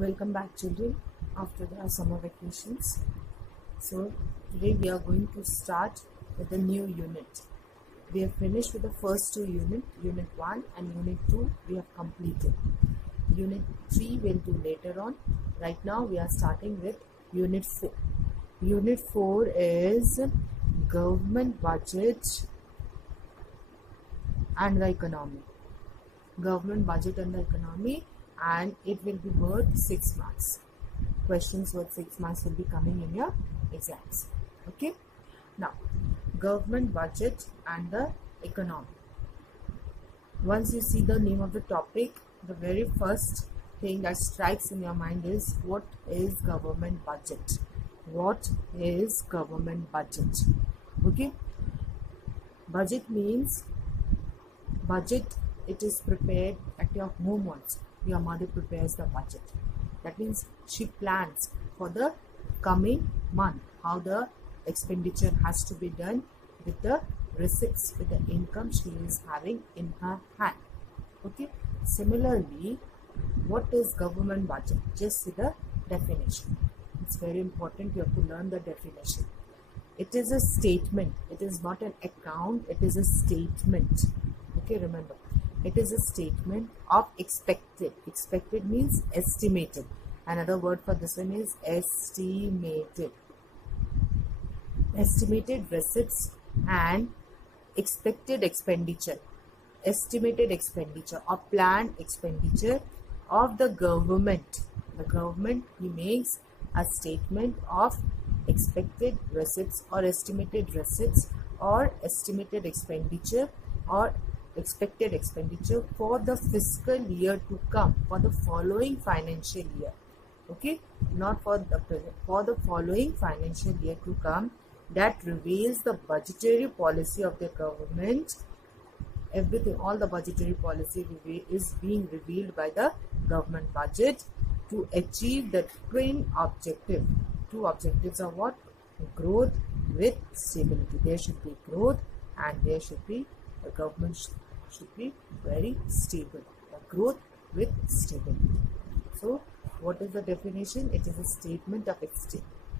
Welcome back, children, after the summer vacations. So today we are going to start with a new unit. We have finished with the first two units, unit 1 and unit 2 we have completed. Unit 3 we'll do later on. Right now we are starting with unit 4. Unit 4 is government budget and the economy. Government budget and the economy, and it will be worth 6 marks. Questions worth 6 marks will be coming in your exams. Okay. Now, government budget and the economy. Once you see the name of the topic, the very first thing that strikes in your mind is, what is government budget? What is government budget? Okay. Budget means budget. It is prepared at your home once. Your mother prepares the budget. That means she plans for the coming month, how the expenditure has to be done with the receipts, with the income she is having in her hand. Okay. Similarly, what is government budget? Just see the definition. It's very important you have to learn the definition. It is a statement. It is not an account. It is a statement. Okay, remember. It is a statement of expected. Expected means estimated. Another word for this one is estimated. Estimated receipts and expected expenditure. Estimated expenditure or planned expenditure of the government. The government, he makes a statement of expected receipts or estimated receipts or estimated expenditure or expected expenditure for the fiscal year to come, for the following financial year. Okay, not for the present, for the following financial year to come, that reveals the budgetary policy of the government. Everything, all the budgetary policy is being revealed by the government budget to achieve the twin objective. Two objectives are what? Growth with stability. There should be growth and there should be, the government should be very stable. Growth with stability. So, what is the definition? It is a statement of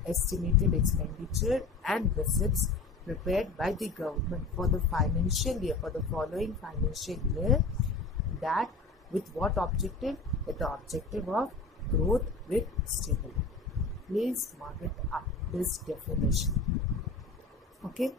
estimated expenditure and receipts prepared by the government for the financial year, for the following financial year. That with what objective? With the objective of growth with stability. Please mark it up, this definition. Okay.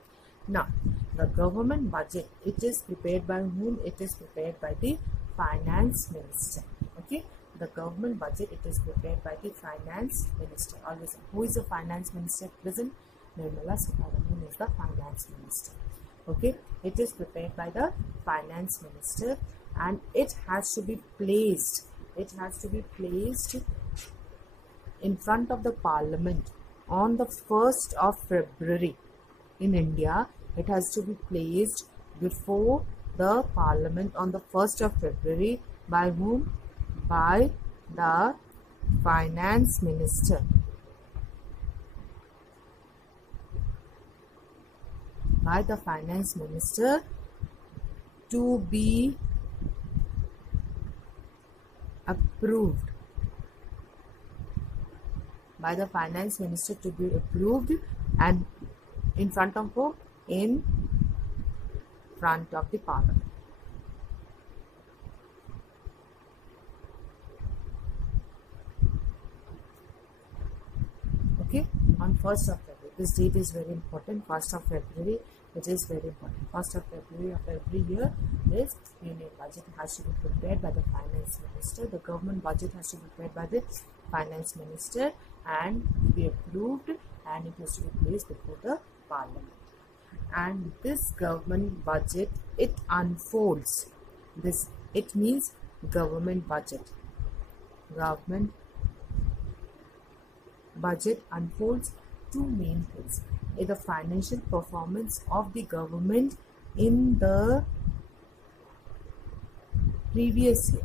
Now, the government budget, it is prepared by whom? It is prepared by the finance minister. Okay. The government budget, it is prepared by the finance minister. Always, who is the finance minister at present? Nirmala Sitharaman is the finance minister. Okay. It is prepared by the finance minister and it has to be placed. It has to be placed in front of the parliament on the 1st of February. In India, it has to be placed before the parliament on the 1st of February by whom? By the finance minister. By the finance minister to be approved. By the finance minister to be approved and in front of whom? In front of the parliament. Okay, on 1st of February. This date is very important. 1st of February, it is very important. 1st of February of every year, this union budget has to be prepared by the finance minister. The government budget has to be prepared by the finance minister and be approved, and it has to be placed before the parliament. And this government budget, it unfolds. This, it means government budget. Government budget unfolds two main things. The financial performance of the government in the previous year.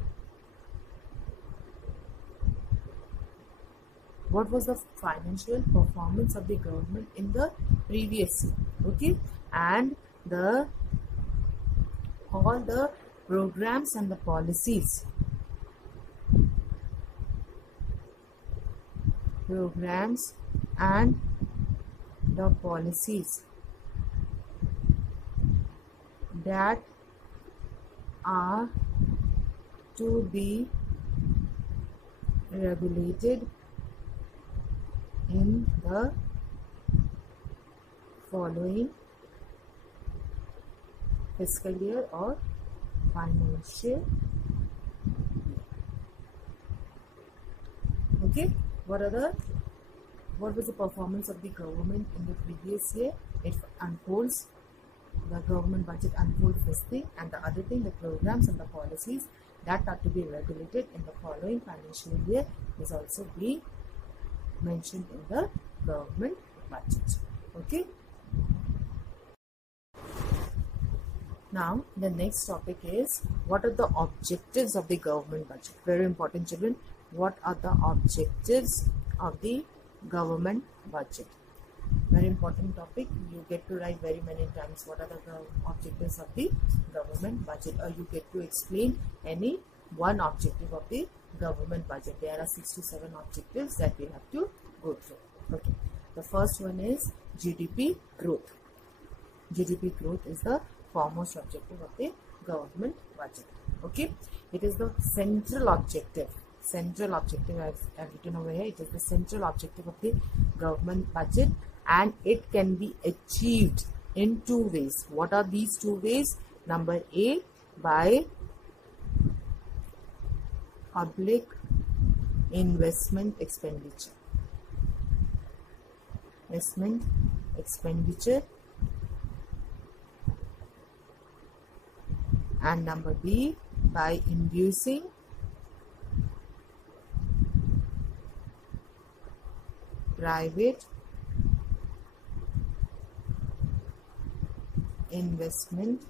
What was the financial performance of the government in the previous year? Okay, and all the programs and the policies programs and the policies that are to be regulated in the following fiscal year or financial year. Okay, what was the performance of the government in the previous year? It unfolds, the government budget unfolds this thing, and the other thing, the programs and the policies that are to be regulated in the following financial year is also be mentioned in the government budget. Okay. Now the next topic is, what are the objectives of the government budget? Very important, children. What are the objectives of the government budget? Very important topic. You get to write very many times what are the objectives of the government budget, or you get to explain any one objective of the government budget. There are 6 to 7 objectives that we have to go through. Okay. The first one is GDP growth. GDP growth is the foremost objective of the government budget. Okay. It is the central objective. Central objective, I've written over here. It is the central objective of the government budget, and it can be achieved in 2 ways. What are these 2 ways? Number A, by public investment expenditure. Investment expenditure. And number B, by inducing private investment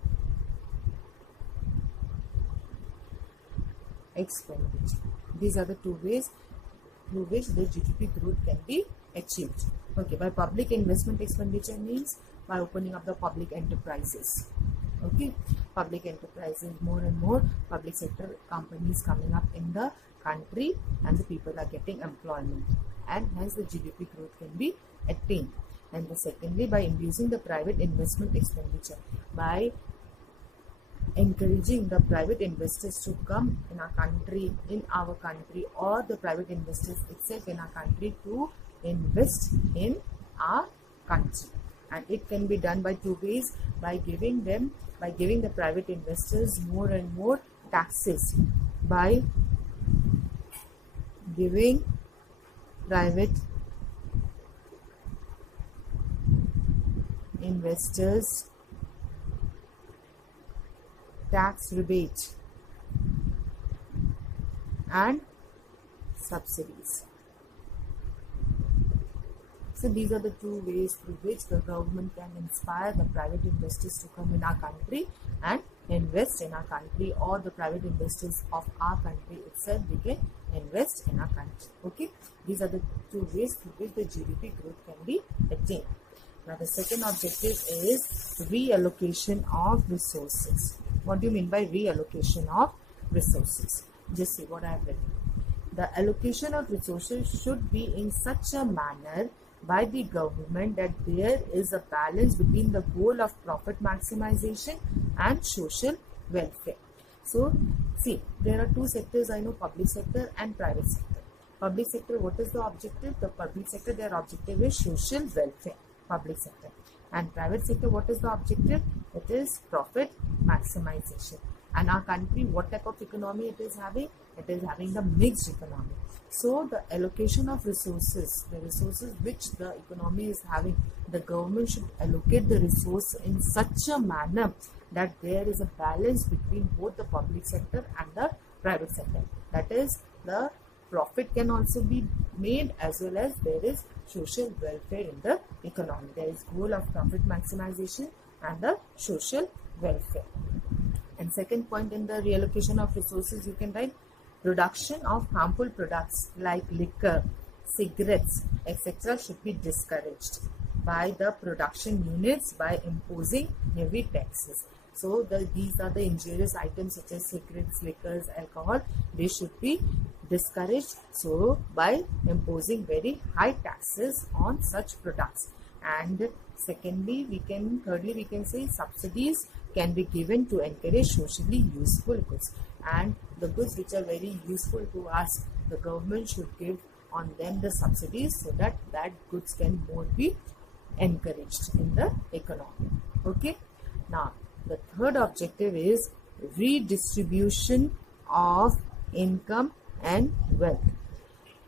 expenditure. These are the 2 ways through which the GDP growth can be achieved. Okay, by public investment expenditure means by opening up the public enterprises. Okay, public enterprises, more and more public sector companies coming up in the country, and the people are getting employment, and hence the GDP growth can be attained. And the secondly, by inducing the private investment expenditure, by encouraging the private investors to come in our country, or the private investors itself in our country to invest in our country. And it can be done by 2 ways, by giving the private investors more and more taxes, by giving private investors tax rebate and subsidies. So these are the 2 ways through which the government can inspire the private investors to come in our country and invest in our country, or the private investors of our country itself, they can invest in our country. Okay, these are the 2 ways through which the GDP growth can be attained. Now the second objective is reallocation of resources. What do you mean by reallocation of resources? Just see what I have written. The allocation of resources should be in such a manner by the government that there is a balance between the goal of profit maximization and social welfare. So, see, there are 2 sectors I know, public sector and private sector. Public sector, what is the objective? The public sector, their objective is social welfare, public sector. And private sector, what is the objective? It is profit maximization. And our country, what type of economy it is having? It is having the mixed economy. So the allocation of resources, the resources which the economy is having, the government should allocate the resource in such a manner that there is a balance between both the public sector and the private sector. That is, the profit can also be made, as well as there is social welfare in the economy. There is goal of profit maximization and the social welfare. And second point in the reallocation of resources, you can write production of harmful products like liquor, cigarettes, etc. should be discouraged by the production units by imposing heavy taxes. So these are the injurious items such as cigarettes, liquors, alcohol. They should be discouraged. So by imposing very high taxes on such products. And thirdly, we can say subsidies can be given to encourage socially useful goods. And the goods which are very useful to us, the government should give on them the subsidies so that goods can more be encouraged in the economy. Okay. Now, the third objective is redistribution of income and wealth.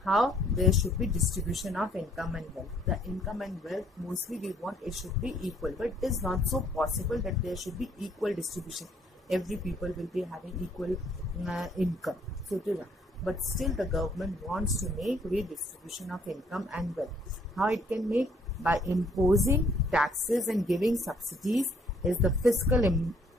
How there should be distribution of income and wealth. The income and wealth, mostly we want it should be equal, but it is not so possible that there should be equal distribution. Every people will be having equal income. So but still the government wants to make redistribution of income and wealth. How it can make? By imposing taxes and giving subsidies is the fiscal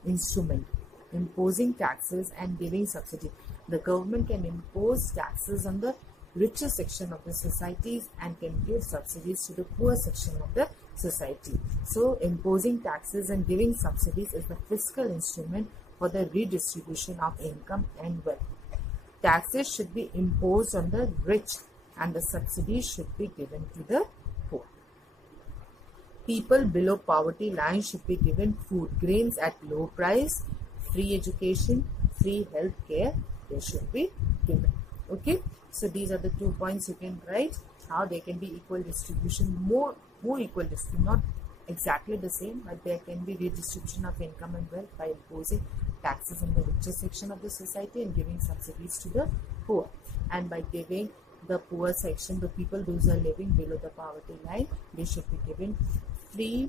instrument. Imposing taxes and giving subsidy. The government can impose taxes on the richer section of the societies and can give subsidies to the poor section of the society. So imposing taxes and giving subsidies is the fiscal instrument for the redistribution of income and wealth. Taxes should be imposed on the rich and the subsidies should be given to the poor. People below poverty line should be given food grains at low price, free education, free health care. They should be given. Okay. So these are the 2 points you can write. How there can be equal distribution, more equal distribution, not exactly the same, but there can be redistribution of income and wealth by imposing taxes on the richer section of the society and giving subsidies to the poor. And by giving the poor section, the people those are living below the poverty line, they should be given free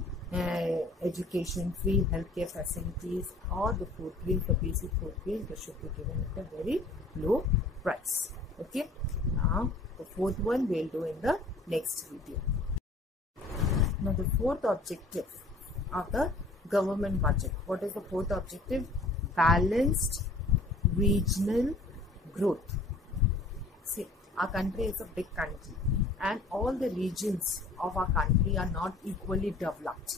education, free healthcare facilities, or the food grains, the basic food grains, they should be given at a very low price. Okay. Now the fourth one we'll do in the next video. Now the fourth objective of the government budget. What is the fourth objective? Balanced regional growth. See, our country is a big country and all the regions of our country are not equally developed.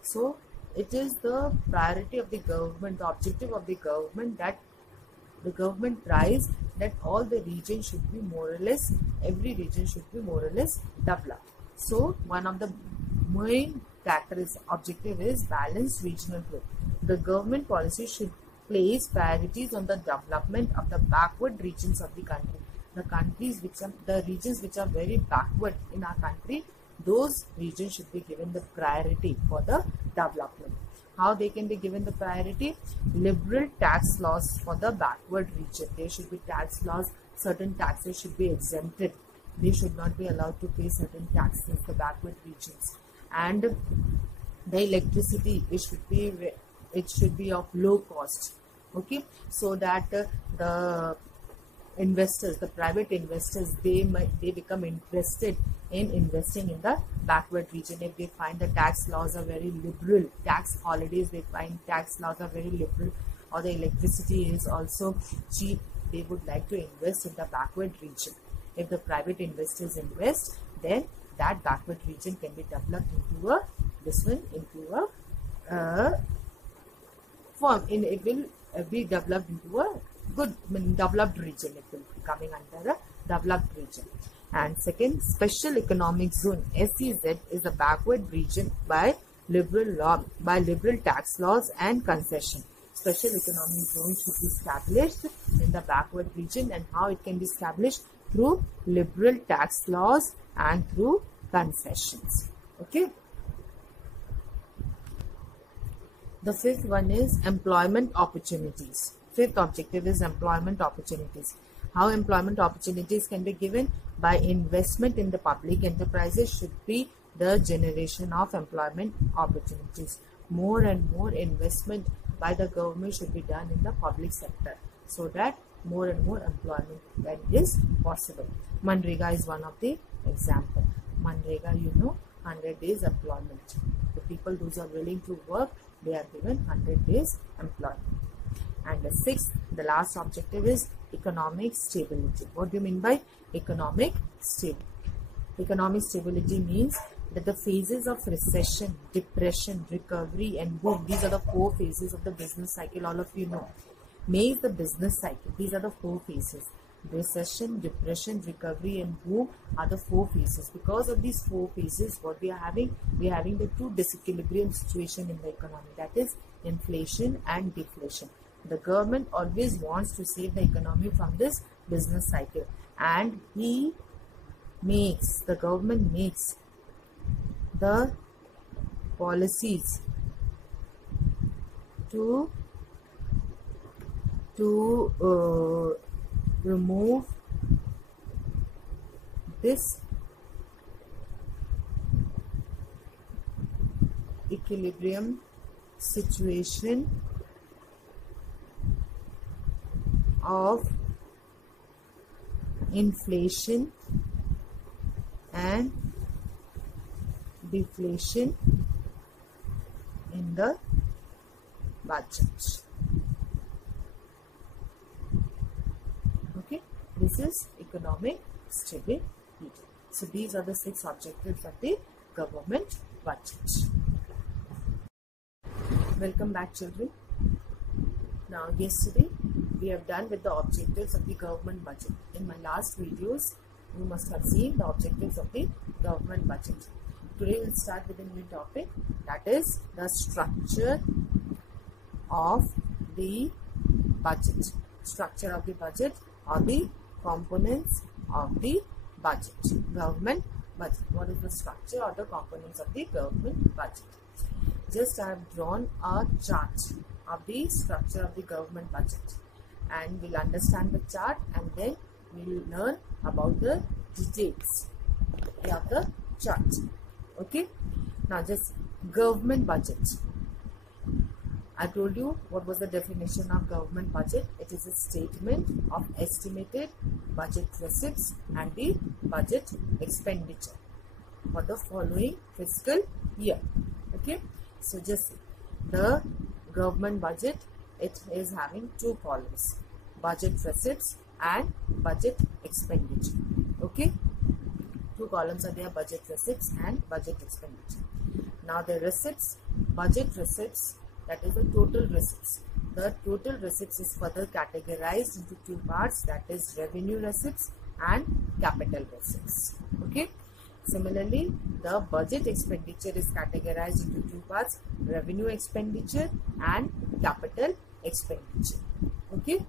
So it is the priority of the government, the objective of the government, that the government tries that all the regions should be more or less, every region should be more or less developed. So one of the main objective is balanced regional growth. The government policy should place priorities on the development of the backward regions of the country. The regions which are very backward in our country, those regions should be given the priority for the development. How they can be given the priority? Liberal tax laws for the backward region. There should be tax laws. Certain taxes should be exempted. They should not be allowed to pay certain taxes, the backward regions. And the electricity, it should be of low cost. Okay, so that the investors, the private investors, they become interested in investing in the backward region. If they find the tax laws are very liberal, tax holidays, they find tax laws are very liberal, or the electricity is also cheap, they would like to invest in the backward region. If the private investors invest, then that backward region can be developed into a form. It will be developed into a good developed region. It will be coming under a developed region. And second, special economic zone (SEZ) is a backward region by liberal tax laws and concession. Special economic zone should be established in the backward region, and how it can be established? Through liberal tax laws and through concessions. Okay. The fifth one is employment opportunities. Fifth objective is employment opportunities. How employment opportunities can be given? By investment in the public enterprises should be the generation of employment opportunities. More and more investment by the government should be done in the public sector, so that more and more employment that is possible. Manrega is one of the example. Manrega, 100 days employment. The people those are willing to work, they are given 100 days employment. And the sixth, the last objective is economic stability. What do you mean by economic stability? Economic stability means that the phases of recession, depression, recovery and boom, these are the 4 phases of the business cycle, all of you know. May is the business cycle. These are the 4 phases. Recession, depression, recovery and boom are the 4 phases. Because of these 4 phases, what we are having? We are having the 2 disequilibrium situation in the economy, that is inflation and deflation. The government always wants to save the economy from this business cycle, and the government makes the policies to remove this equilibrium situation of inflation and deflation in the budget. Okay, this is economic stability. So these are the 6 objectives of the government budget. Welcome back, children. Now, yesterday we have done with the objectives of the government budget. In my last videos, you must have seen the objectives of the government budget. Today we'll start with a new topic, that is the structure of the budget. Structure of the budget or the components of the budget. Government budget. What is the structure or the components of the government budget? Just I have drawn a chart of the structure of the government budget, and we'll understand the chart and then we'll learn about the details of the chart. Okay, now just government budget. I told you what was the definition of government budget. It is a statement of estimated budget receipts and the budget expenditure for the following fiscal year. Okay, so just the government budget, it is having 2 columns, budget receipts and budget expenditure. Okay, 2 columns are there, budget receipts and budget expenditure. Now the receipts, budget receipts, that is the total receipts. The total receipts is further categorized into 2 parts, that is revenue receipts and capital receipts. Okay. Similarly, the budget expenditure is categorized into 2 parts, revenue expenditure and capital expenditure. Okay.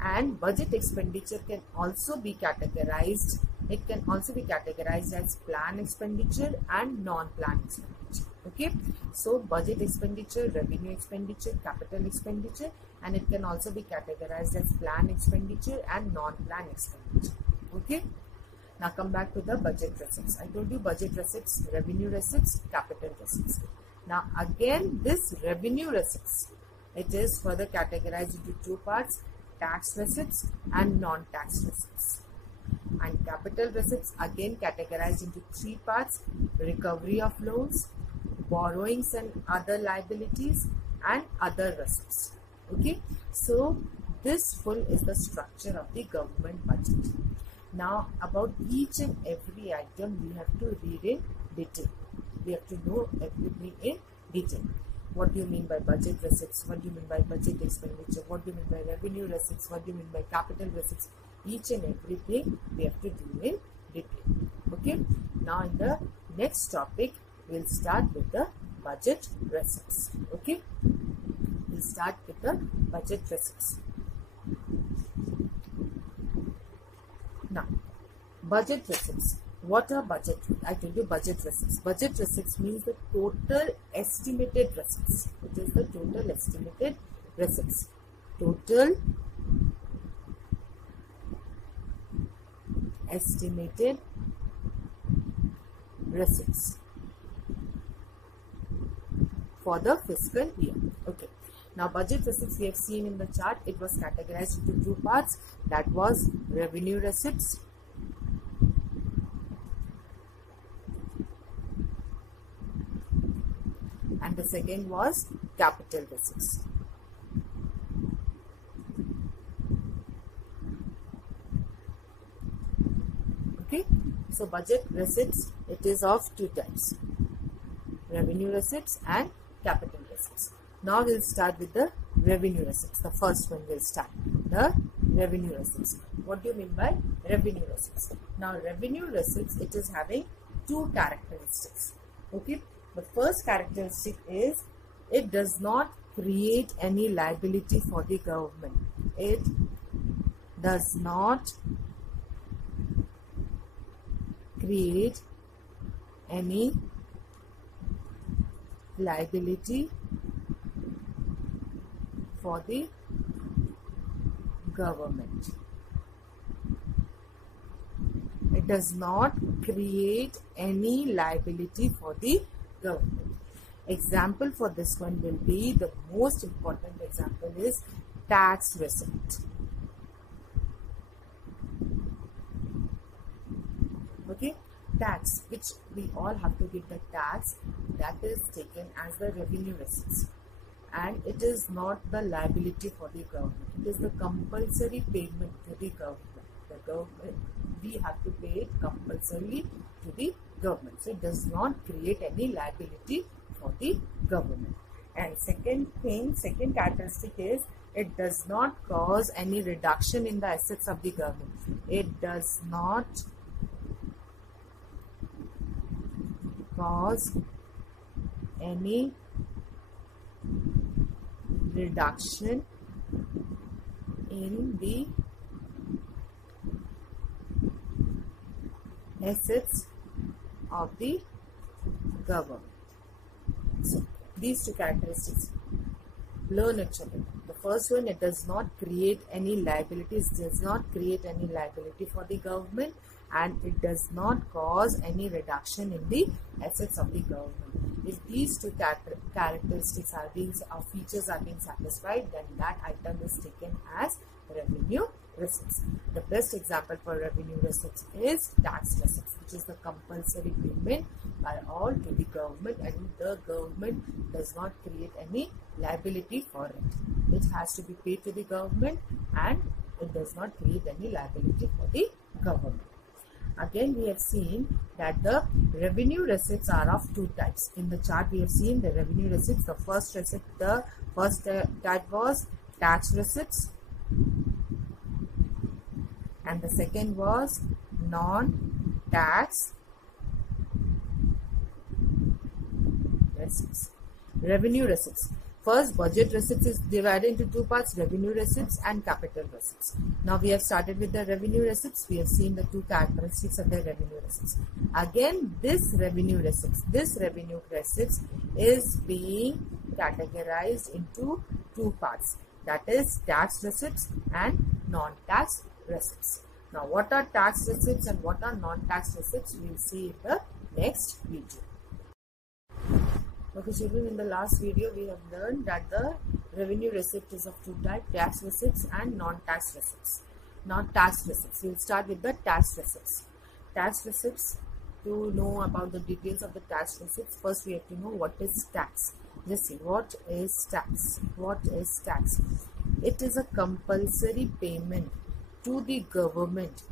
And budget expenditure can also be categorized. It can also be categorized as plan expenditure and non-plan expenditure. Okay. So budget expenditure, revenue expenditure, capital expenditure, and it can also be categorized as plan expenditure and non-plan expenditure. Okay. Now come back to the budget receipts. I told you budget receipts, revenue receipts, capital receipts. Now again this revenue receipts, it is further categorized into 2 parts, tax receipts and non-tax receipts. And capital receipts again categorized into 3 parts, recovery of loans, borrowings and other liabilities and other receipts. Okay, so this full is the structure of the government budget. Now about each and every item we have to read in detail. We have to know everything in detail. What do you mean by budget receipts? What do you mean by budget expenditure? What do you mean by revenue receipts? What do you mean by capital receipts? Each and everything we have to do in detail. Okay. Now in the next topic, we'll start with the budget receipts. Okay. We'll start with the budget receipts. Now, budget receipts. What are budget? I told you budget receipts. Budget receipts means the total estimated receipts. It is the total estimated receipts. Total estimated receipts for the fiscal year. Okay. Now budget receipts we have seen in the chart, it was categorized into 2 parts, that was revenue receipts and the second was capital receipts. Okay, So budget receipts, it is of two types, revenue receipts and capital receipts. Now we'll start with the revenue receipts. The first one we'll start, the revenue receipts. What do you mean by revenue receipts? Now revenue receipts, it is having two characteristics. Okay, the first characteristic is it does not create any liability for the government. It does not create any liability for the government. It does not create any liability for the government. Example for this one will be, the most important example is tax receipt. Okay, tax, which we all have to give the tax, that is taken as the revenue receipts, and it is not the liability for the government. It is the compulsory payment to the government. The government, we have to pay it compulsorily to the government. So it does not create any liability for the government. And second characteristic is it does not cause any reduction in the assets of the government. It does not cause any reduction in the assets of the government. So these two characteristics, learn it, children. The first one, it does not create any liabilities, does not create any liability for the government, and it does not cause any reduction in the assets of the government. If these two characteristics are features are being satisfied, then that item is taken as revenue receipts. The best example for revenue receipts is tax receipts, which is the compulsory payment by all to the government, and the government does not create any liability for it. It has to be paid to the government, and it does not create any liability for the government. Again, we have seen that the revenue receipts are of two types. In the chart, we have seen the revenue receipts. The first receipt, the first type was tax receipts, and the second was non-tax receipts. Revenue receipts. First, budget receipts is divided into two parts, revenue receipts and capital receipts. Now we have started with the revenue receipts. We have seen the two characteristics of the revenue receipts. Again, this revenue receipts is being categorized into two parts, that is tax receipts and non-tax receipts. Now what are tax receipts and what are non-tax receipts, we will see in the next video. Okay children, in the last video we have learned that the revenue receipt is of two types, tax receipts and non-tax receipts. Now tax receipts, we will start with the tax receipts. Tax receipts, to know about the details of the tax receipts, first we have to know what is tax. Just see, what is tax? What is tax? It is a compulsory payment to the government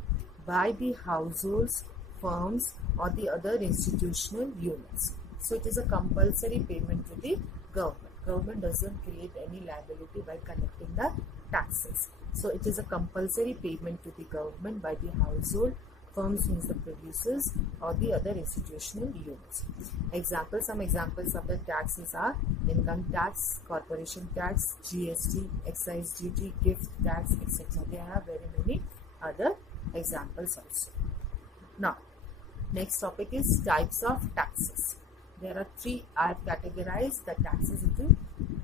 by the households, firms or the other institutional units. So it is a compulsory payment to the government. Government doesn't create any liability by collecting the taxes. So it is a compulsory payment to the government by the household, firms means the producers or the other institutional units. Some examples of the taxes are income tax, corporation tax, GST, excise duty, gift tax, etc. There are very many other examples also. Now, next topic is types of taxes. There are three. I have categorized the taxes into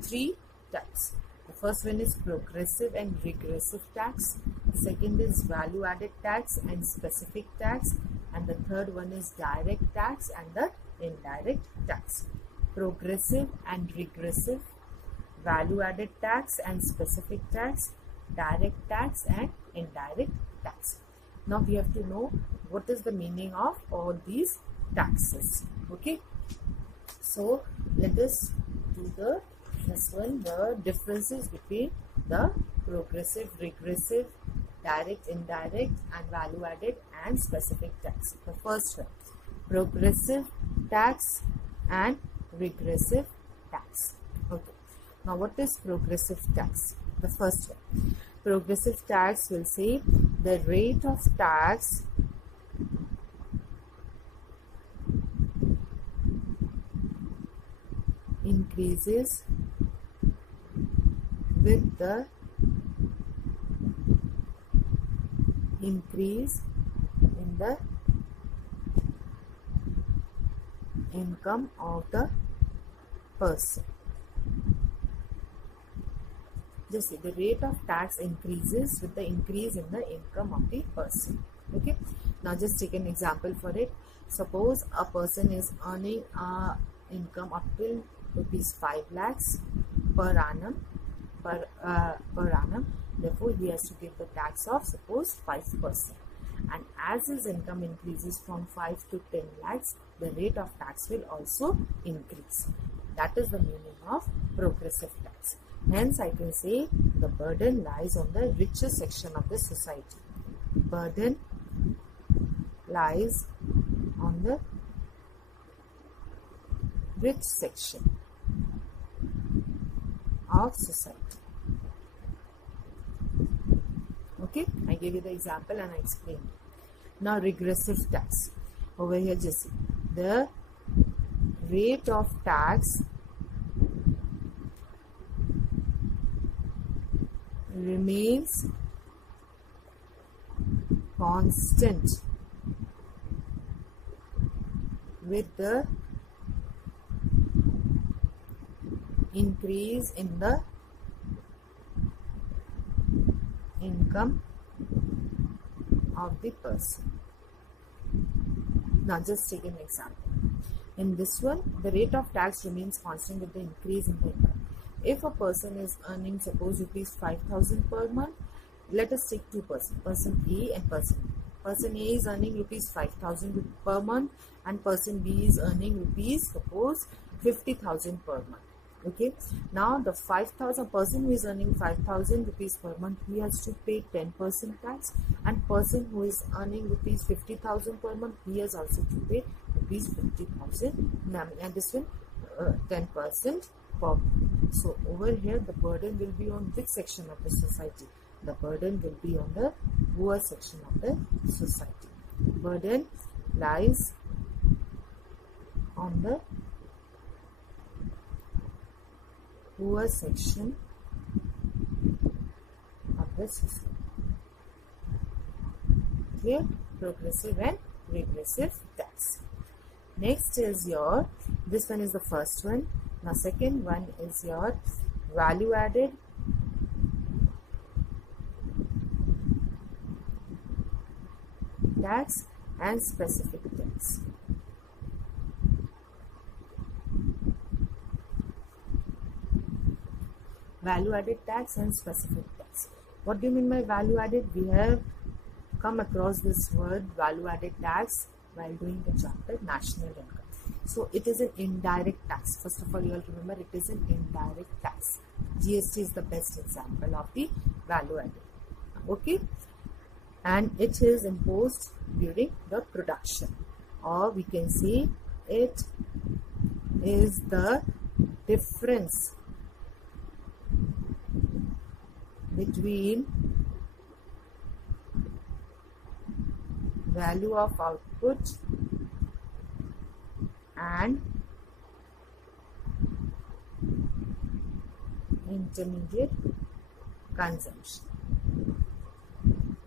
three types. The first one is progressive and regressive tax. Second is value added tax and specific tax. And the third one is direct tax and the indirect tax. Progressive and regressive, value added tax and specific tax, direct tax and indirect tax. Now we have to know what is the meaning of all these taxes. Okay. So let us do the differences between the progressive, regressive, direct, indirect, and value added and specific tax. The first one, progressive tax and regressive tax. Okay. Now what is progressive tax? The first one. Progressive tax will say the rate of tax increases with the increase in the income of the person. Just see, the rate of tax increases with the increase in the income of the person. Okay. Now just take an example for it. Suppose a person is earning income up till rupees 5 lakhs per annum. Per annum. Therefore, he has to give the tax of suppose 5%. And as his income increases from 5 to 10 lakhs, the rate of tax will also increase. That is the meaning of progressive tax. Hence, I can say the burden lies on the richer section of the society. Burden lies on the rich section of society. Okay, I gave you the example and I explained. Now regressive tax. Over here just see. The rate of tax remains constant with the increase in the income of the person. Now just take an example. In this one, the rate of tax remains constant with the increase in the income. If a person is earning suppose rupees 5,000 per month, let us take two persons, person A and person B. Person A is earning rupees 5,000 per month and person B is earning rupees suppose 50,000 per month. Okay, now the 5,000 person who is earning 5,000 rupees per month, he has to pay 10% tax, and person who is earning rupees 50,000 per month, he has also to pay rupees 50,000, and this one 10% per month. So over here the burden will be on which section of the society? The burden will be on the poor section of the society. Burden lies on the poor section of the society. Clear? Progressive and regressive tax. Next is your, this one is the first one. Now second one is your value added tax and specific tax. Value added tax and specific tax. What do you mean by value added? We have come across this word value added tax while doing the chapter national income. So it is an indirect tax. First of all, you have to remember it is an indirect tax. GST is the best example of the value added. Okay, and it is imposed during the production, or we can say it is the difference between value of output and intermediate consumption.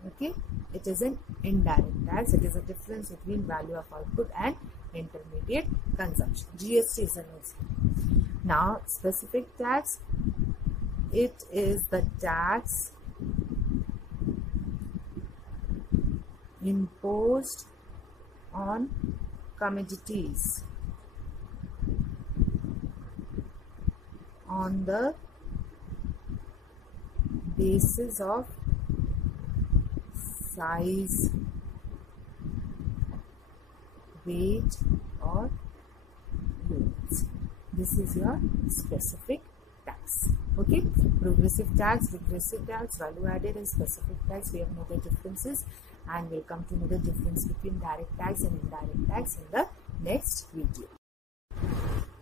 Okay, it is an indirect tax. It is a difference between value of output and intermediate consumption. GST is an example. Now specific tax, it is the tax imposed on commodities on the basis of size, weight or units. This is your specific tax. tax. Okay, progressive tax, regressive tax, value added and specific tax. We have know the differences, and we'll come to know the difference between direct tax and indirect tax in the next video.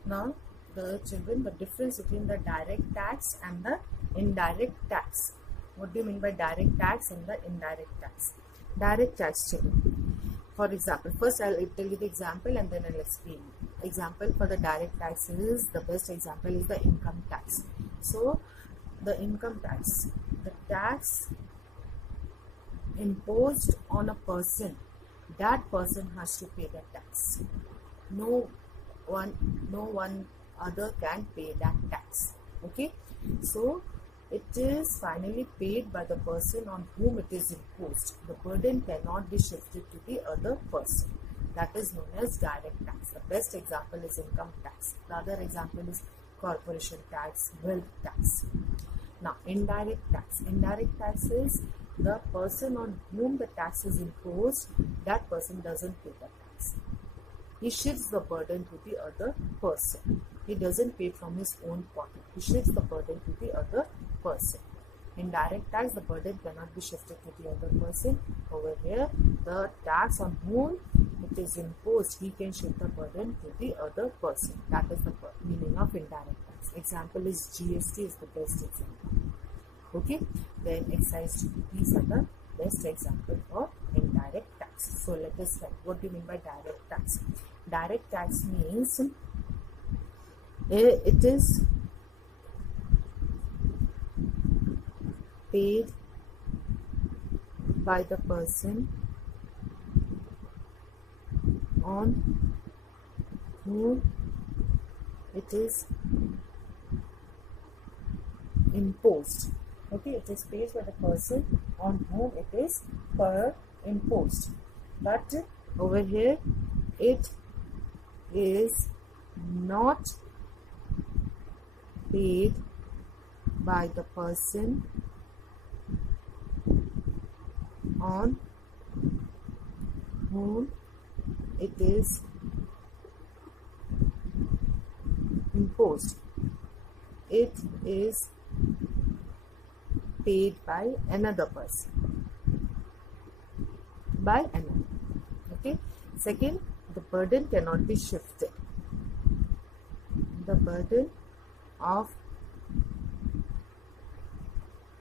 Now, the children, the difference between the direct tax and the indirect tax. What do you mean by direct tax and the indirect tax? Direct tax, children. For example, first I'll tell you the example and then I'll explain. Example for the direct tax is, the best example is the income tax. So, the income tax, the tax imposed on a person, that person has to pay the tax. No one other can pay that tax. Okay, so it is finally paid by the person on whom it is imposed. The burden cannot be shifted to the other person. That is known as direct tax. The best example is income tax. The other example is corporation tax, wealth tax. Now, indirect tax. Indirect tax is the person on whom the tax is imposed, that person doesn't pay the tax. He shifts the burden to the other person. He doesn't pay from his own pocket. He shifts the burden to the other person. In direct tax, the burden cannot be shifted to the other person. Over here, the tax on whom it is imposed, he can shift the burden to the other person. That is the meaning of indirect tax. Example is GST is the best example. Okay, then excise duty. These are the best example for indirect tax. So let us start. What do you mean by direct tax? Direct tax means it is paid by the person on whom it is imposed. Okay, it is paid by the person on whom it is imposed. But over here, it is not paid by the person on whom it is imposed. It is paid by another person. By another. Okay. Second, the burden cannot be shifted. The burden of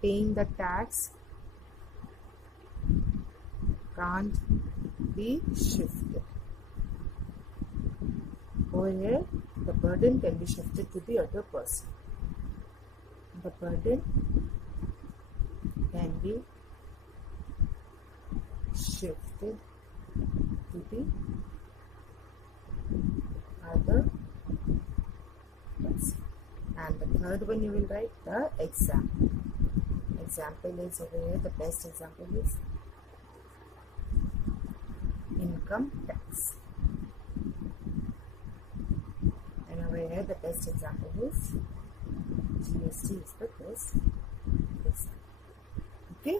paying the tax can't be shifted. Over here, the burden can be shifted to the other person. The burden can be shifted to the other person. And the third one you will write the example. Example is over here, the best example is income tax. And over here the best example is GST is the best example. Okay,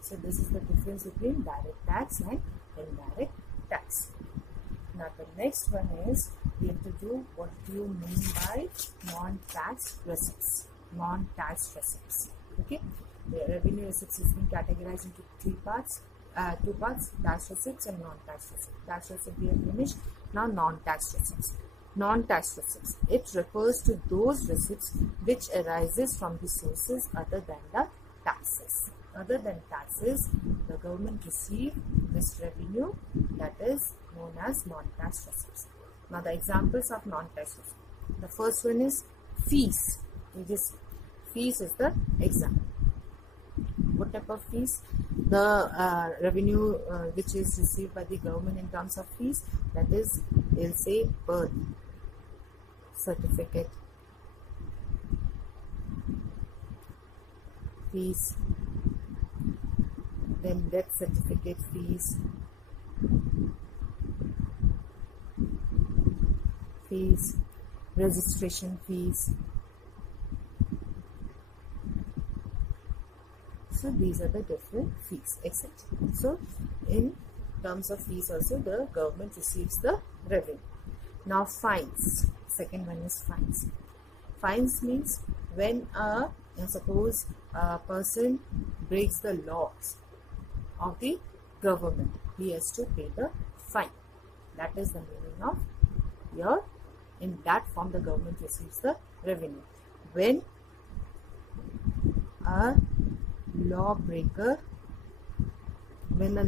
so this is the difference between direct tax and indirect tax. Now the next one is, we have to do what do you mean by non-tax receipts. Non-tax receipts. Okay, the revenue receipts is being categorized into two parts, tax receipts and non-tax receipts. Tax receipt we have finished. Now non-tax receipts. Non-tax receipts. It refers to those receipts which arises from the sources other than the taxes. Other than taxes, the government receives this revenue, that is known as non-tax receipts. Now the examples of non-tax receipts. The first one is fees. Fees is the example. What type of fees? The revenue which is received by the government in terms of fees, that is, they'll say birth certificate fees, then death certificate fees, registration fees. So these are the different fees, etc. So in terms of fees also, the government receives the revenue. Now fines. Second one is fines. Fines means when suppose a person breaks the laws of the government, he has to pay the fine. That is the meaning of here. In that form, the government receives the revenue. When a lawbreaker, when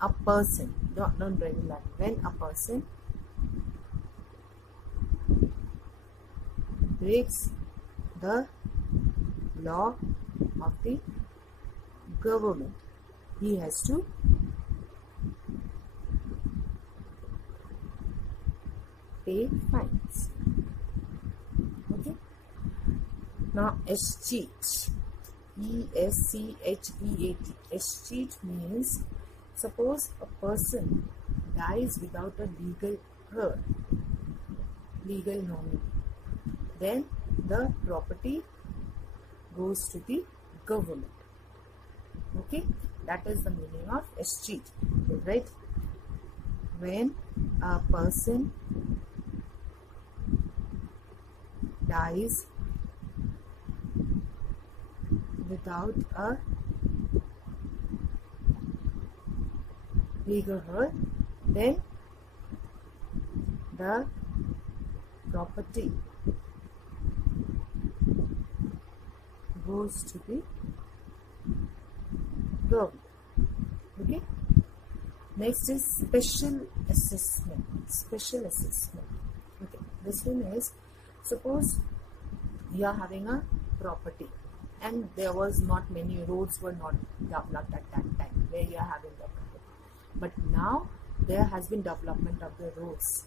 a person, don't write it like, when a person breaks the law of the government, he has to pay fines. Okay. Now, escheat, ESCHEAT. Escheat means suppose a person dies without a legal heir, legal nominee, then the property goes to the government. Okay, that is the meaning of escheat. Right? When a person dies without a legal heir, then the property goes to the government. Okay. Next is special assessment. Special assessment. Okay. This one is, suppose you are having a property and there was not many roads were not developed at that time where you are having the property. But now there has been development of the roads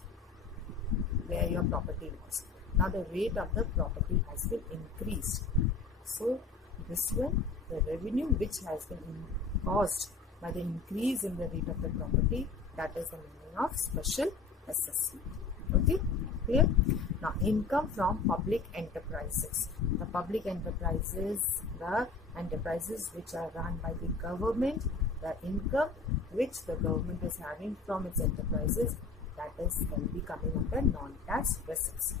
where your property was. Now the rate of the property has been increased. So this one, the revenue which has been caused by the increase in the rate of the property, that is the meaning of special assessment. Okay, clear? Now, income from public enterprises. The public enterprises, the enterprises which are run by the government, the income which the government is having from its enterprises, that is going to be coming under non-tax receipts.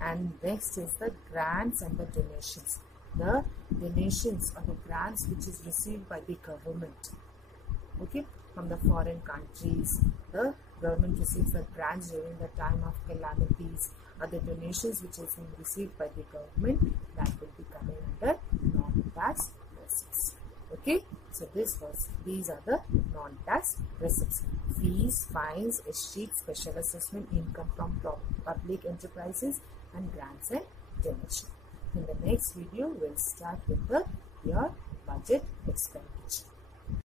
And next is the grants and the donations. The donations or the grants which is received by the government, okay, from the foreign countries. The government receives the grants during the time of calamities, or the donations which is being received by the government, that will be coming under non-tax receipts. Okay, so these are the non-tax receipts: fees, fines, escheat, special assessment, income from public enterprises, and grants and donations. In the next video, we'll start with your budget expenditure.